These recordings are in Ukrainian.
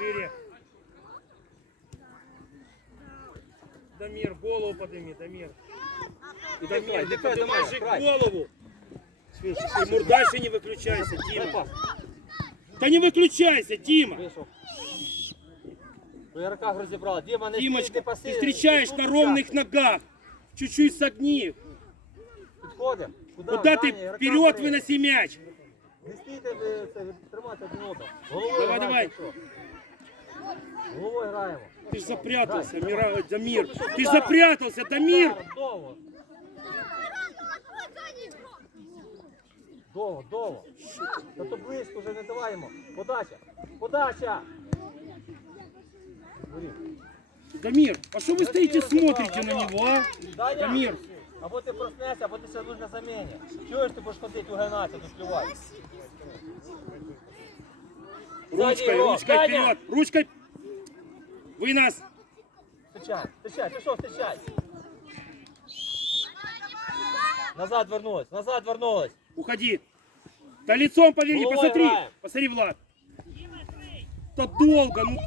шире. Дамир, голову подними, Дамир. Іди, Дамир, іди, ты край, поднимаешь давай, их край. голову. Тимур, дальше не выключайся, Дай Дима. пас. Да не выключайся, Дима. Вийшов. По ярках розібрали. Діма, не стій, Димочка, не паси. ты встречаешь Тут на участок. ровных ногах. Чуть-чуть согни. Підходимо. Куди? Куда ты Даня, ярка вперед бери. выноси мяч? Не стійте, ви це, тримати один одного. Головою Давай, грайте, давай. що? Головою граємо. Ты ж запрятался, Давай, Мира, Дамир. Что, что, Ты ж куда? запрятался, Дамир. Удар, Довго. Довго, довго. Та то близько вже не даваємо. Подача. Подача. Бери. Дамир, а что вы стоите Красиво смотрите забрал, на алло. него, а? Даня, Дамир. або ти проснешся, або ти ще будеш на заміні. Чуєш, ти будеш ходити у гранату, тут плювати. Ручкой, Игрок, ручкой Даня. вперед, ручкой. Вынос. Стичай, стичай, пішов, стичай. Назад вернулась, назад вернулась. Уходи. Да лицом поверни, Головой посмотри. играем. Посмотри, Влад. Да долго, ну.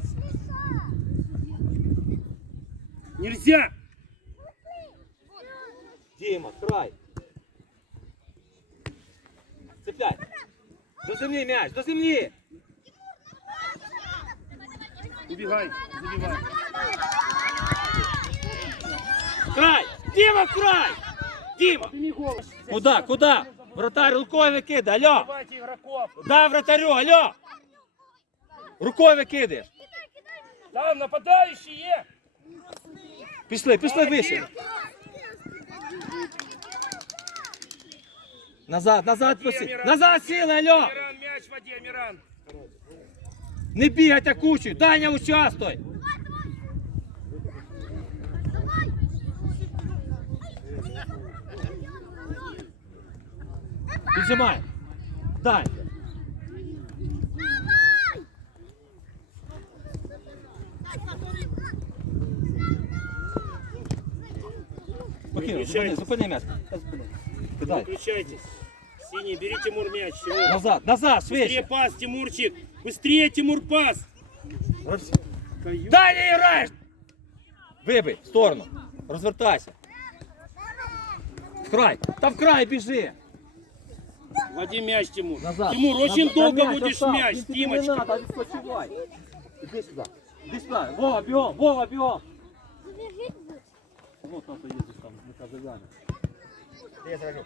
Нельзя. Діма, край. Цепляй. До землі м'яч, до землі. Убегай, забивай. Край! Діма, край! Голос. Куда, куда? Вратарь рукою викидай, алло! Давайте. Да, вратарю, алло! Рукою викидаєш. Там нападающие. Пішли, пішли вище. Назад, назад, посі. Назад сіли, алло! Миран, мяч в воде, Миран. Не бігайте кучу, Даня участвуй. Піджимай. Дай. Покинув, зупини, зупини м'яч. Кидай. Выключайтесь. Синий, бери Тимур мяч. Назад, назад, Быстрее швидше. пас, Тимурчик. Быстрее, Тимур, пас. Даю. Далі граєш! Вибий, в сторону. Розвертайся. В край. Та в край біжи. Вводи мяч, Тимур. Назад. Тимур, очень Назад. долго Та м'яч будешь остав. мяч, Він тобі Не Тимочка. надо, відпочивай. Іди сюди. Іди сюди. Вова, бігом, Вова, бігом. Вот тато їздить там, на казаряне. Я зражу.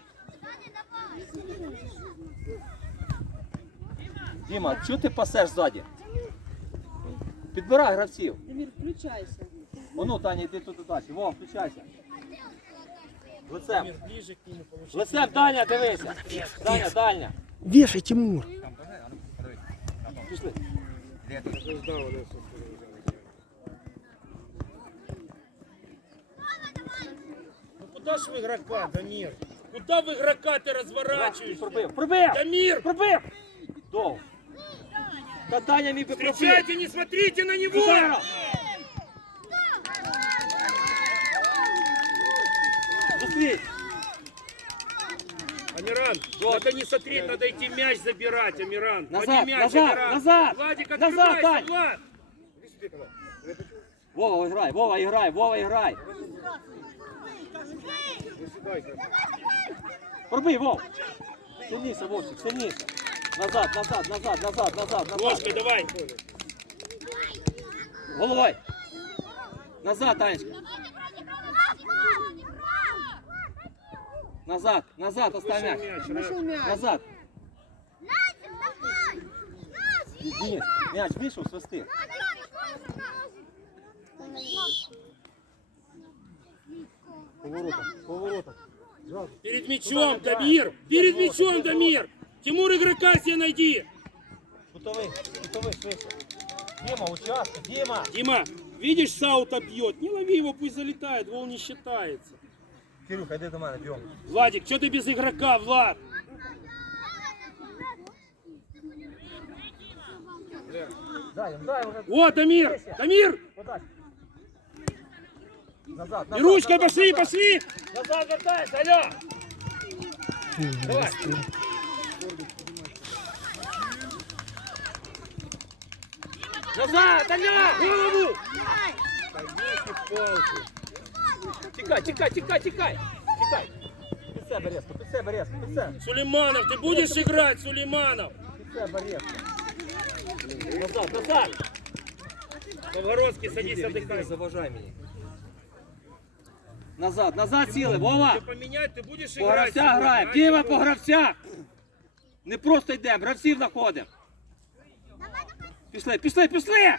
Діма, чого ти пасеш ззаді? Підбирай гравців. Демір, включайся. Ону, Таня, йди туди далі. Вова, включайся. Лицем. Лицем, Даня, дивися. Даня, Даня. Вешай, Тимур. Пішли. Ну куда ж в игрока, Дамир? Куда в игрока ты разворачиваешься? Пробив, пробив, Дамир, пробив. Довго. Та Даня міг би пробив. встречайте, не смотрите на него! Удар! Зустріть. Амиран, надо не смотреть, надо идти мяч забирать, Амиран. Назад, Вводи мяч, назад, Амиран. назад, Владик, назад, открывайся, Тань. Влад. Вова, грай, Вова, іграй, Вова, іграй. Пробий, Вов. Сильніше, Вовчик, сильніше. Назад, назад, назад, назад, назад, назад. Ложкой давай. Головой. Назад, Танечка. Назад, назад, оставь Вышел мяч. Назад. Денис, мяч вийшов, свисти. Поворотом, поворотом. Перед мячом, Дамир! Перед мячом, Дамир! Тимур, игрока себе найди! Кутовий, кутовий, швидше. Діма, участок, Діма. Дима, видишь, Саута бьет. Не лови его, пусть залетает, гол не считается. Кирюха, йди до мене, бігом. Владик, что ты без игрока, Влад? Дай, їм, дай вже. Вот, Дамир! Дамир! Подай. Назад, И назад, ручкой назад, пошли, назад. пошли! Назад вертайся, алло. Давай. Назад, Дам'ян! Голову! Тікай, тікай, тікай, тікай! Тікай! Під себе резко, під себе резко, під себе. Сулейманов, ты будешь играть, Сулейманов? Під себе резко. Назад, назад! Новгородский, садись, отдыхай. заважай мені. Назад, назад сіли, Вова! Ты поменять, ты будешь По играть. гравцях сегодня, граємо, а? Діма по гравцях! Не просто йдемо, гравців знаходимо. Пішли, пішли, пішли!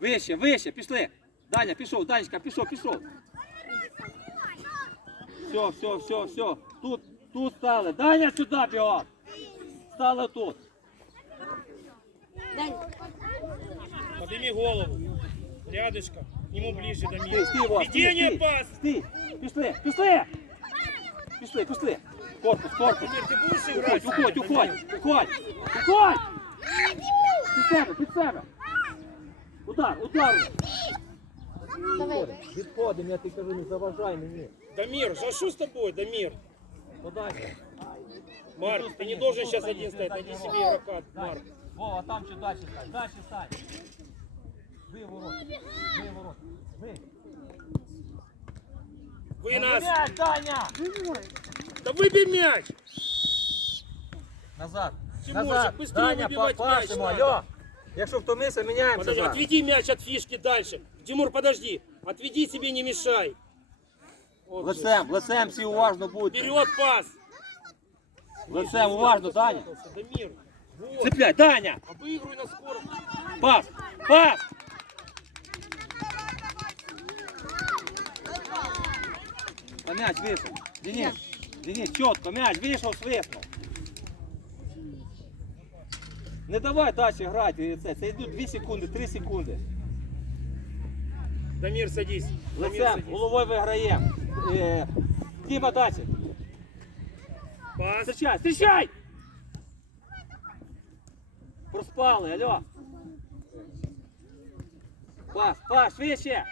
Вище, вище, пішли. Даня, пішов, Данечка, пішов, пішов. Все, все, все, все. Тут, тут стали. Даня сюди бігав. Стали тут. Подними голову. Рядышком. К нему ближе, Стій, Дамир. стій, Вова, стій, Ведение стій. пас. Стій, пішли, пішли. Пішли, пішли. Корпус, корпус. Дамир, ты будешь играть? Уходь, уходь, уходь, уходь, уходь. Під себе, під себе. Удар, удар. Відходимо, я тобі кажу, не заважай мені. Дамир, а что с тобой, Дамир? Подальше. Марк, ты не должен сейчас один стоять. Найди себе игрока, Марк. Вова, там ще далі стань, далі стань. Ви ворот, ви ворот, ви. Вы нас. М'яч, Даня! Да выбей мяч. Назад. Тимурчик, Назад. быстрее Даня, выбивать по- мяч пашемо, надо. алло. Якщо втомився, міняємося. Подожди, зараз. отведи мяч от фишки дальше. Тимур, подожди. Отведи себе, не мешай. Вот же. Лицем, лицем всі уважно будьте. Вперед пас. Лицем уважно, Даня. Дамир. Вот. Цепляй, Даня! Обыгрывай на скорость. Пас! Пас! А мяч вийшов. Денис, Денис, чітко, мяч вийшов, свиснув. Не давай далі грати. Це, це йдуть 2 секунди, 3 секунди. Дамир, садись. Дамир, Лицем, садись. головою виграємо. Е, Діма далі. Пас. Встречай, встречай! Проспали, алло. Пас, пас, швидше.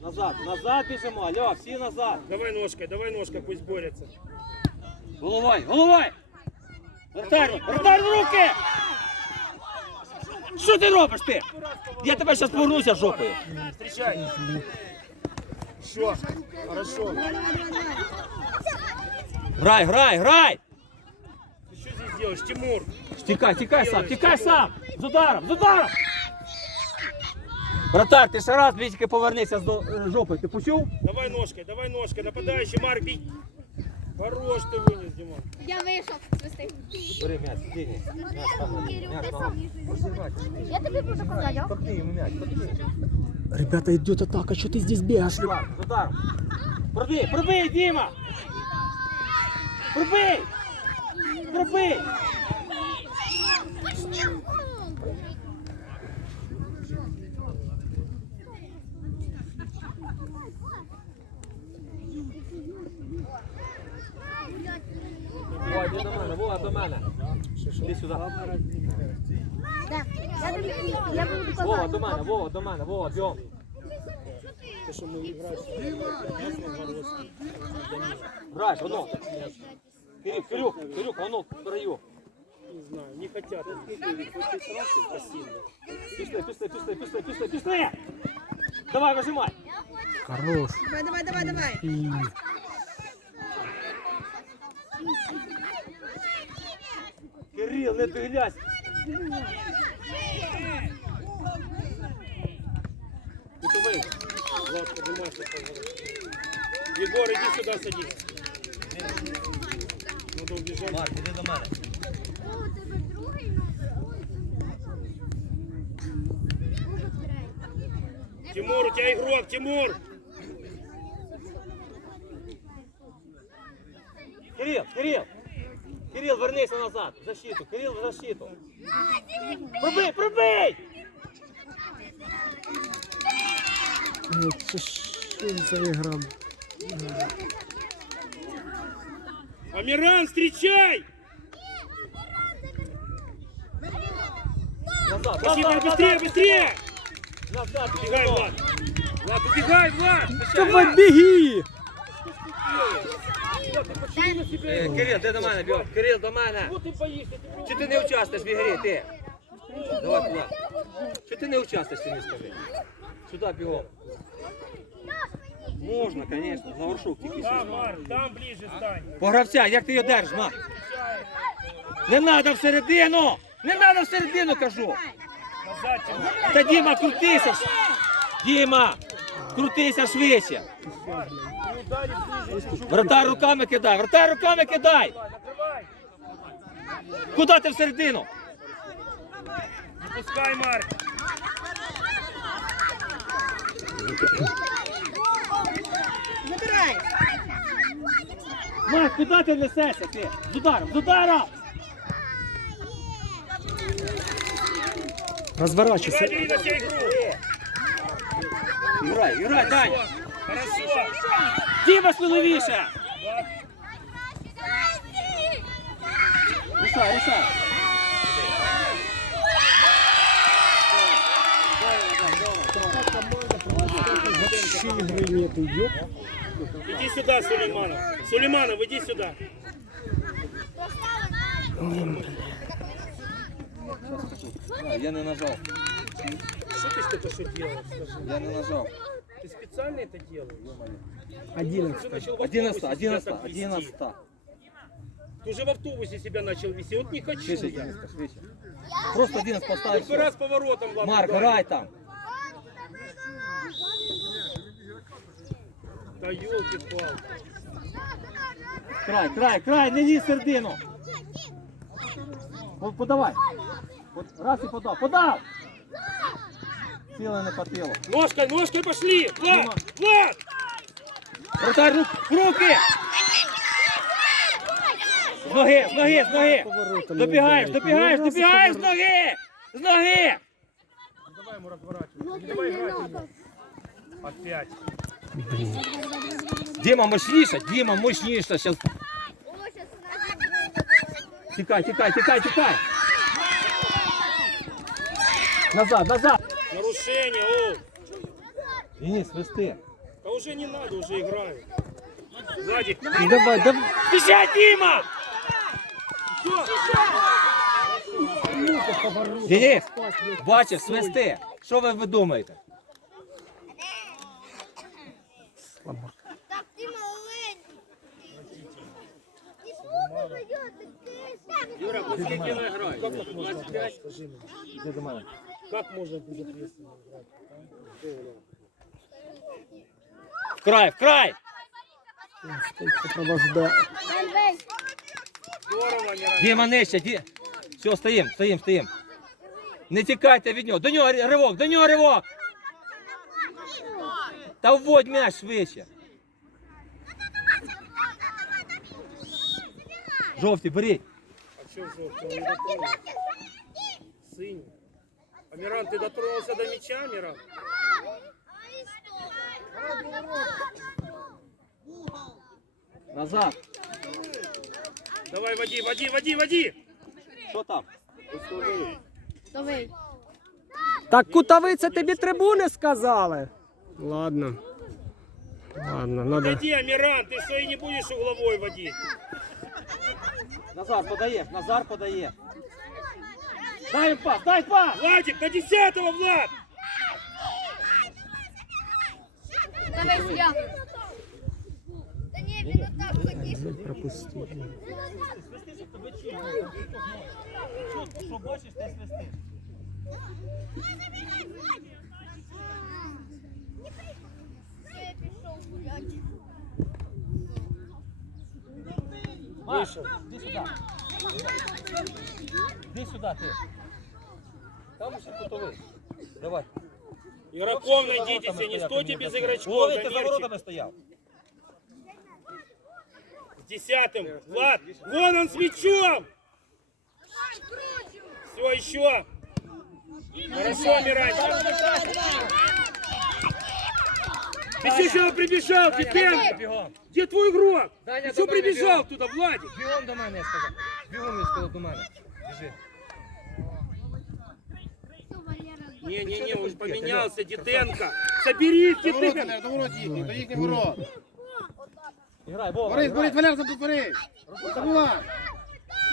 Назад, назад біжимо, алло, всі назад. Давай ножкой, давай ножкой, пусть борется. Головой, головой! Вратарь, вратарь в руки! Що ти робиш ти? Я тебе зараз повернуся жопою. Встречай. Что? Хорошо. Грай, грай, грай! Ты что здесь делаешь, Тимур? Тікай, тікай сам, тікай сам! З ударом, з ударом! Братар, ти ще раз тільки повернися з до- е, жопою, ти почув? Давай ножкой, давай ножкой. Нападающий, Марк, бей. Хорош ты вынес, Димон. Я вийшов свисти. Бери м'яч, Діні. М'яч там, м'яч там. Розірвай, Я тобі буду казати. Торкни йому м'яч, торкни. Ребята, идет атака, что ты здесь бегаешь? З ударом, з ударом. Пробий, пробий, Діма! Пробий! Пробий! До мене, Вова, до мене, Вова, бьем. То, что мы играем. Грай, воно. Кирюк, Кирюк, Кирюк, воно в краю. Не знаю, не хотят. Пішли, пішли, пішли, пішли, пішли, пішли! Давай, вижимай! Хорош. Давай, давай, давай, давай. И Кирил, не доглясь! Кутовий. Влад, поднимайся. Егор, иди сюда садись. Надо убежать. Марк, іди до мене. О, тебе другий номер. Тимур, у тебя игрок, Тимур! Кирил, Кирил! Кирил, вернися назад, в защиту, Кирил, в защиту. Пробий, пробий! это что за игра? Амиран, встречай! Назад, Спасибо, назад, быстрее, назад. быстрее! Назад, Убегай, Кирилл. Влад! Влад, убегай, Влад! Давай, беги! Что, ты почему на себя Е, игру? Кирил, ти до мене, бьо. Кирил, до мене. Что ты боишься? Ты Чи ти не участвуєш в ігрі, ти? Давай, туди. Чи ти не участвуєш, ти мені скажи? Сюди бігом. Можна, звісно, за горшок тільки Там. Марк, там ближе стань. По гравця, як ти його держиш, ма? Не треба всередину! Не треба всередину, кажу! Назад. Та Діма, крутися! ж! Діма! Крутися швидше! Не. Вратар руками кидай! Вратар руками кидай! Накрывай. Куди ти всередину? Не пускай, Марк. Марк, куди ти несешся ти? З ударом, з ударом! Игру. Грай, грай, дай! Хорошо. Діма сміливіше! Рішай, рішай! Вообще игры нету. Ёп. Иди сюда, Сулейманов. Сулейманов, иди сюда. Я не нажав, Что ты что-то что делал? Скажи. я не нажав. Ты специально это делаешь? Ты 11. уже начал в Одинадцята, автобусе себя одинадцята, так вести. одинадцята. Ты уже в автобусе себя начал вести. Вот не хочу Швидше, я. одинадцята, швидше. Просто одинадцять поставив. Сколько раз поворотом, ладно. Марк, ударил. грай там. Да елки-палки. Край, край, край, не лізь середину. Подавай. Раз і подав. Подав! Сили не хватило. Ножкой, ножкой пошли! Влад! Влад! Вратар, руки! З ноги, з ноги, з ноги! Добігаєш, добігаєш, Ну, добігаєш з ноги! З ноги! Давай ему разворачивай. Давай играть. ему. Опять. Діма мощніше, Діма мощніше. Щас. Тікай, тікай, тікай, тікай. Назад, назад. Нарушение, о! Денис, свисти. Да уже не надо, уже играют. Сзади. Давай, давай. Біжай, Діма! Денис, бачиш, свисти. Що ви, ви думаєте? Юра, по скільки ви граєте? Как так можно? 25? Іди до мене. Как можно играть? Здорово, не Діма нижче, ді... Все, стоїм, стоїм, стоїм. Не тікайте від нього. До нього ривок, до нього ривок. Та вводь м'яч швидше. Жовті, беріть. А что желтый? Он не дотронулся. Синий. Амиран, ты дотронулся до мяча, Амиран? Назад. Давай, води, води, води, води! Що там? Давай. Так кутовий, це тобі трибуни сказали. Ладно. Ладно, надо. Ходи, Амиран, ты что и не будешь угловой водить? Назар подає, Назар подає. Дай пас, дай пас! Владик, на десятого, Влад! Давай сюда. Да не, він отак хотів. Опять пропустил. Що бачиш, те свисти. Маш, іди сюди. Іди сюди, ти. Там ще кутовий. Давай. Игроков найдитесь, не стойте без игрочков, Ой, ти за воротами стояв. С десятым. Влад, вон он с мячом! Все, еще. Хорошо, Миранчик. Ты что сюда прибежал, Титенко? Бігом. Где твой игрок? Даня, Ты что до мене прибежал бігом. туда, Владик? Бігом до мене, я сказав. Бігом, я сказав, до мене. Біжи. Не-не-не, он поменялся, Титенко. Соберись, Титенко. Іграй, Вова, Борис, Борис, іграй. Валяр, забери! Забувай!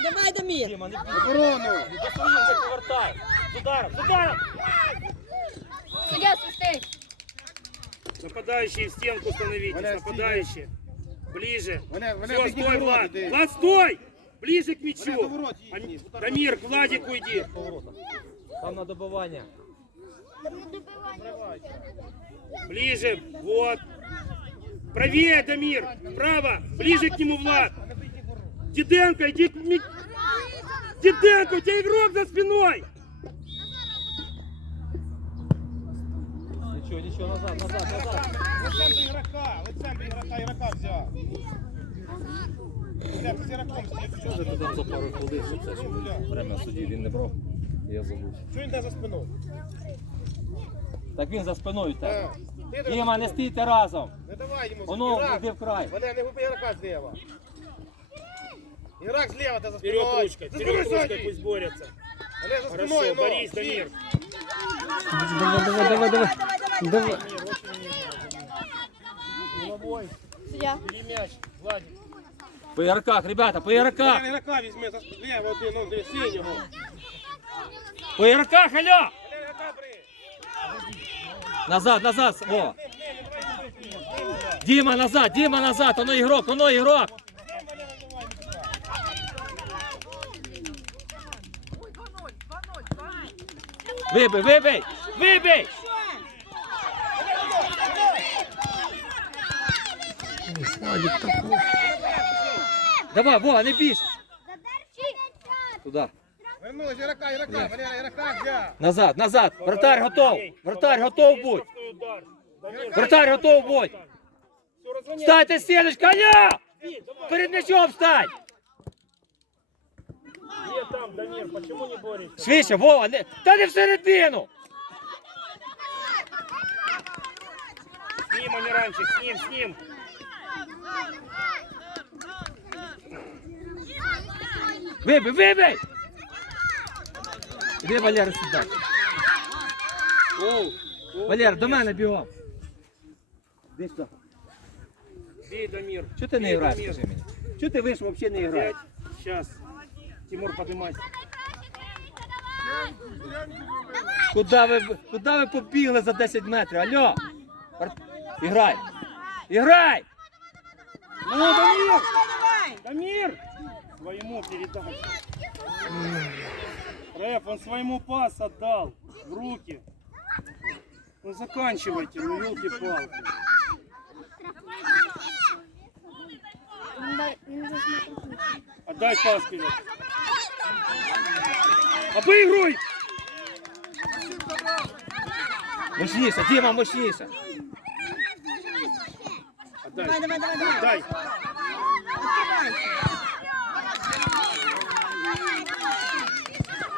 Давай, Дамір. Діма, не бій. Оборону! До своїх не повертай. З ударом, з ударом. Нападающие в стенку становитесь, нападающие. Ближе. Все, стой, Влад. Влад, стой! Ближе к мячу. Дамир, к Владику иди. Там на добивання. Ближе, вот. Правее, Дамир. Право. Ближе к нему, Влад. Диденко, иди к Диденко, у тебя игрок за спиной. Нічого, нічого, назад, назад, назад. Лицем до ігрока, лицем до ігрока, ігрока взяв. Лицем з ігроком. Що ти там за пару хвилин, що це ж время судді він не брав. Я забув. Що він йде за спиною? Так він за спиною в тебе. Е, ти Діма, не стійте разом. Не давай йому. Воно Ігрок. йди вкрай. Валя, не губи ігрока зліва. Ігрок зліва, ти за Вперед спиною. ручкой, За вперед ручкой, пусть борются. Валя, за Хорошо, спиною, ну. Борис, Дамир. Давай, давай, давай, давай. Давай. Головой, Суддя. бери мяч, Владик. По ярках, ребята, по ярках. ігрока візьми, за спиною, ліва один, ну, де синього. По ярках, алло. Назад, назад, о. Діма, назад, Діма, назад, воно ігрок, воно ігрок. Вибий, вибий, вибий. Владик. Давай, Вова, не бійся. Туди. Вернулись, ігрока, ігрока, Валя, ігрока взяв. Назад, назад. Вратарь готов. Вратарь готов будь. Вратарь готов будь. алло! Бей, давай. Перед м'ячом встань! Где там, Дамир? Почему не борешься? Швидше, Вова, не... та не всередину! С ним, Амиранчик, с ним, с ним. Вибий, вибий! Іди, Валера, сюди. Оу, оу, Валер, до мене бігом. Іди сюди. Бей, Дамир. Чого ти не граєш, скажи мені? Чого ти вийшов, взагалі не граєш? Сейчас. Тимур, поднимайся. Куди ви, куди ви побігли за 10 метрів? Алло! Іграй! Іграй! Ну, Дамир! Дамир! Своему передай. Рэп, он своему пас отдал в руки. Ну заканчивайте, ну елки-палки. Отдай пас вперед. Обыгрывай! Мощніше, Діма, мощніше! Отдай. Давай, давай, давай, давай. Отдай.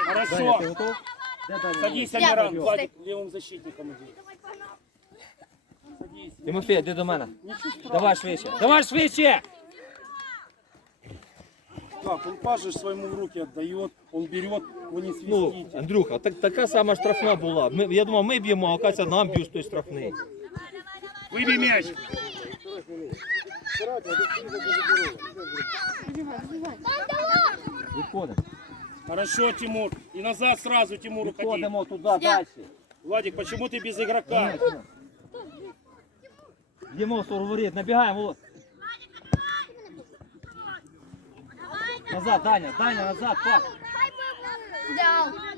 Даня, Хорошо. ти готов? Де Даня? Садись, Я Амиран. пойду. Владик левым защитником иди. Садись. Тимофей, йди до мене. Давай швидше. Давай швидше! Так, он пажешь своему в руки отдает, он берет, вы не Ну, свистите. Андрюха, так, така сама штрафна була. Ми, я думав, ми б'ємо, а оказується нам б'ють той штрафний. Выбей мяч. Відходимо. Хорошо, Тимур. И назад сразу, Тимур, уходи. Відходимо туди, далі. Владик, почему ты без игрока? Йдемо, воріт, набігаємо, Володь. Назад, Даня, Даня, назад, пас. Суддя.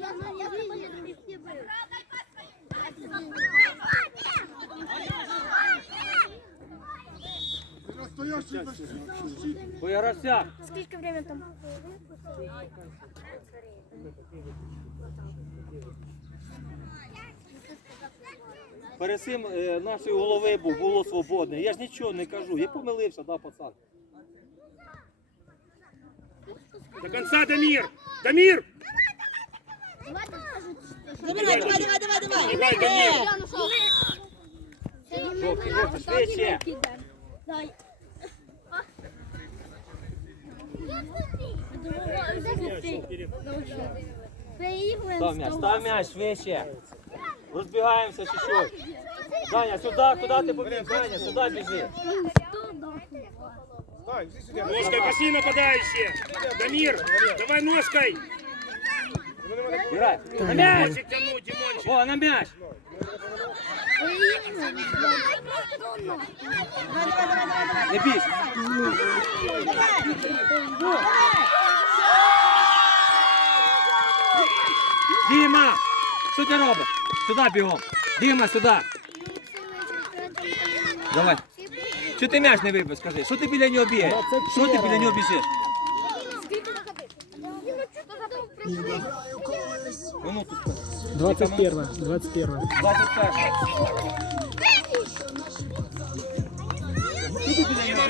По Яросяк. Скільки время там? Перед цим е, нашої голови був, було свободне. Я ж нічого не кажу, я помилився, да, пацан. До конца, Дамир! Дамир! Забирай, давай, давай, давай, давай. Давай, Дамир! Жовтий, жовтий, швидше. Став м'яч, став м'яч, швидше. Розбігаємося чуть-чуть. Даня, сюди, куди ти побіг? Даня, сюди біжи. Ножкой пошли нападающие. Дамир, давай ножкой. Грай. На м'яч! О, на м'яч! Не! Діма! Що ти робиш? Сюди бігом! Діма, сюди! Давай! Що ти м'яч не вибив, скажи? Що ти біля нього бігаєш? Що ти біля нього біжиш? Минуту. 21, 21. 21.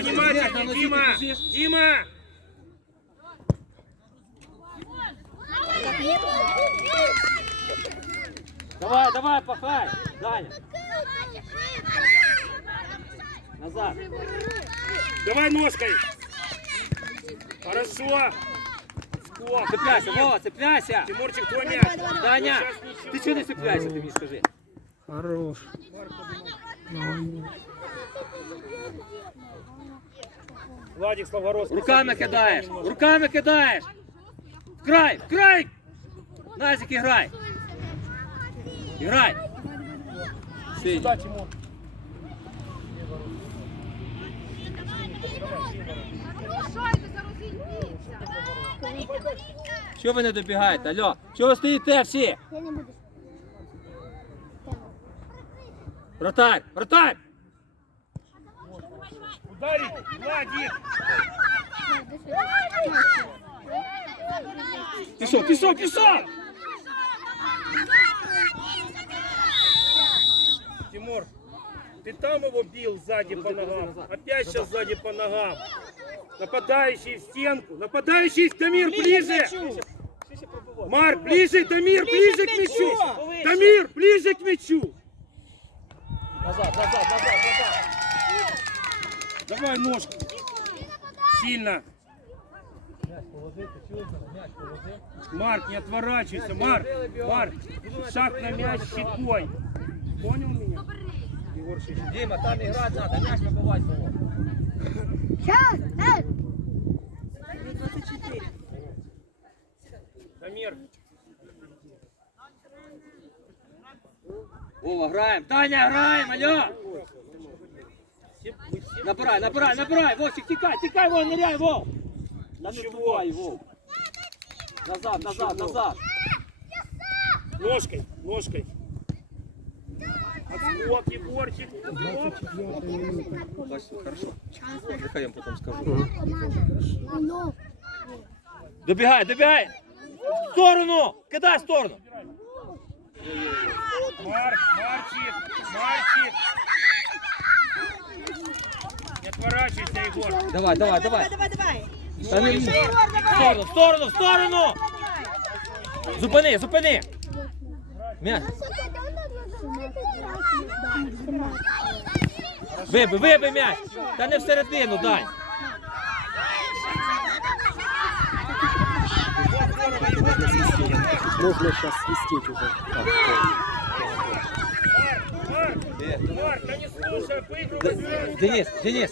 Дима, Дима. Дима. Давай, давай, пахай! Даня! Назад! Давай ножкой. Хорошо. Цепляйся, Вова, цепляйся! Тимурчик, твой мяч. Даня! Ти чого не цепляйся, ти мені скажи? Хорош. Владик Славгородский. Руками кидаєш! Руками кидаєш! Вкрай! Вкрай! Назик, іграй! Іграй! Сидь. Чого ви не добігаєте? Алло? Чого ви стоїте всі? Я не буду. Вратарь! Вратарь! Ударить. Владик. Пішов, пішов, пішов! Тимур, ты там его бил сзади по ногам. Опять сейчас сзади по ногам. Нападающий в стенку. Нападающий, Тамир, ближе. Марк, ближе, Тамир, ближе к мячу. Тамир, ближе к мячу. Назад, назад, назад, назад! Давай ножку. Сильно. Марк, не отворачивайся, Марк. Марк, шаг на мяч щекой. Понял меня? Діма, там іграти треба, м'яч було. Сейчас, эй! Тамир, Вова, граємо! Таня, граємо, алло! Набирай, набирай, набирай! Вовчик, тікай, тікай, Вов, ныряй, Вов! Та не Чого? збивай, Вов! Назад, назад, назад! ножкой, ножкой. Отскок, Егорчик. Оп. Хорошо. Нехай я потім скажу. Добігай, добігай! В сторону! Кидай в сторону! Марк, Марчик, Марчик. Не отворачивайся, Егор. Давай, давай, давай! Давай, давай. Не- В сторону, в сторону, в сторону! Зупини, зупини! М'яч! Вибий, вибий м'яч! Та не всередину, дай! Можно сейчас свистеть уже. Денис, Денис,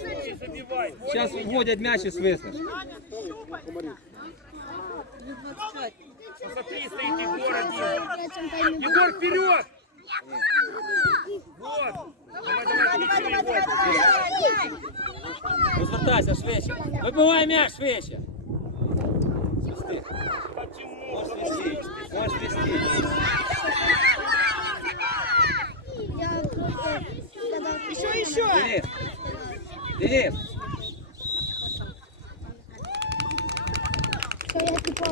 зараз вводять м'яч і свиснеш. Посмотри, стоит Егор один. Егор, вперед! Вот. Давай, давай, кричи, Егор. Розвертайся швидше. Вибивай м'яч швидше. Свисти. Почему? Можеш свисти. Можеш свисти. Я просто... Еще, еще. Денис. Денис. Что я типа...